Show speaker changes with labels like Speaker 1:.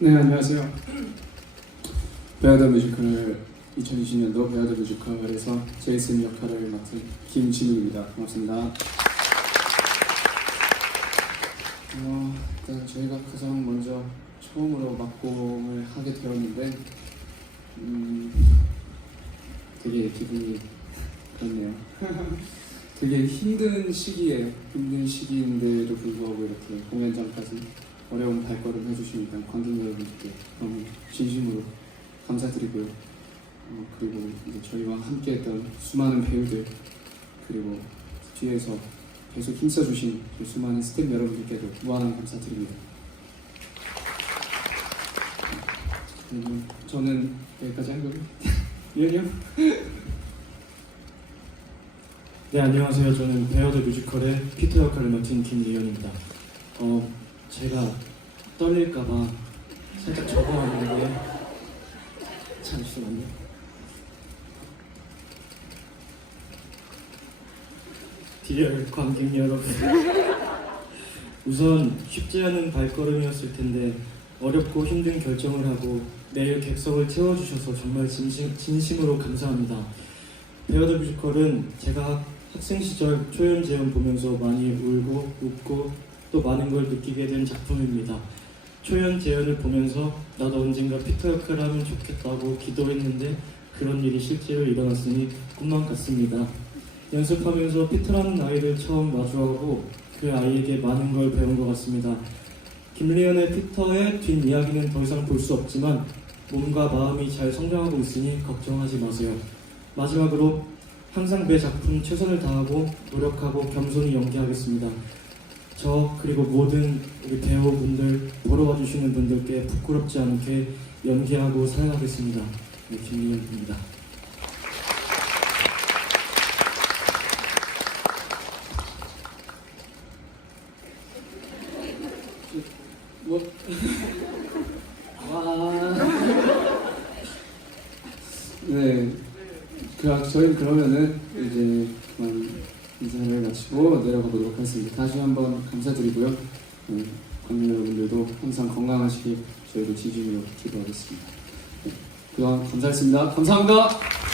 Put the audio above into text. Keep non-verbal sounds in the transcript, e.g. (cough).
Speaker 1: 네 안녕하세요. 베어더 뮤지컬 2020년도 베어더 뮤지컬에서 제이슨 역할을 맡은 김진우입니다. 반갑습니다. 어, 일단 저희가 가장 먼저 처음으로 막공을 하게 되었는데 음, 되게 기분이 그렇네요. (laughs) 되게 힘든 시기에 힘든 시기인데도 불구하고 이렇게 공연장까지 어려운 발걸음 해주시니까 관객 여러분들께 너무 진심으로 감사드리고요. 어, 그리고 이제 저희와 함께했던 수많은 배우들 그리고 뒤에서 계속 힘써주신 그 수많은 스태프 여러분들께도 무한한 감사드립니다. 그리고 저는 여기까지 한. 유현이 형?
Speaker 2: 네 안녕하세요. 저는 베어드 뮤지컬의 피터 역할을 맡은 김리현입니다. 어 제가 떨릴까봐 살짝 적어왔는데 잠시만요. 디얼 관객 여러분. (laughs) 우선 쉽지 않은 발걸음이었을 텐데 어렵고 힘든 결정을 하고 내일 객석을 채워주셔서 정말 진심, 진심으로 감사합니다. 베어드 뮤지컬은 제가 학생 시절 초연 재연 보면서 많이 울고 웃고 또 많은 걸 느끼게 된 작품입니다. 초연 재연을 보면서 나도 언젠가 피터 역할을 하면 좋겠다고 기도했는데 그런 일이 실제로 일어났으니 꿈만 같습니다. 연습하면서 피터라는 아이를 처음 마주하고 그 아이에게 많은 걸 배운 것 같습니다. 김리현의 피터의 뒷이야기는 더 이상 볼 수 없지만 몸과 마음이 잘 성장하고 있으니 걱정하지 마세요. 마지막으로 항상 매 작품 최선을 다하고 노력하고 겸손히 연기하겠습니다. 저 그리고 모든 우리 배우분들 보러 와주시는 분들께 부끄럽지 않게 연기하고 사랑하겠습니다. 네, 김리현입니다.
Speaker 1: 뭐? 와. 네. 그, 저희 그러면은 이제 그만 인사를 마치고 내려가 보도록 하겠습니다. 다시 한번 감사드리고요. 네, 관객 여러분들도 항상 건강하시길 저희도 진심으로 기도하겠습니다. 네, 그동안 감사했습니다. 감사합니다.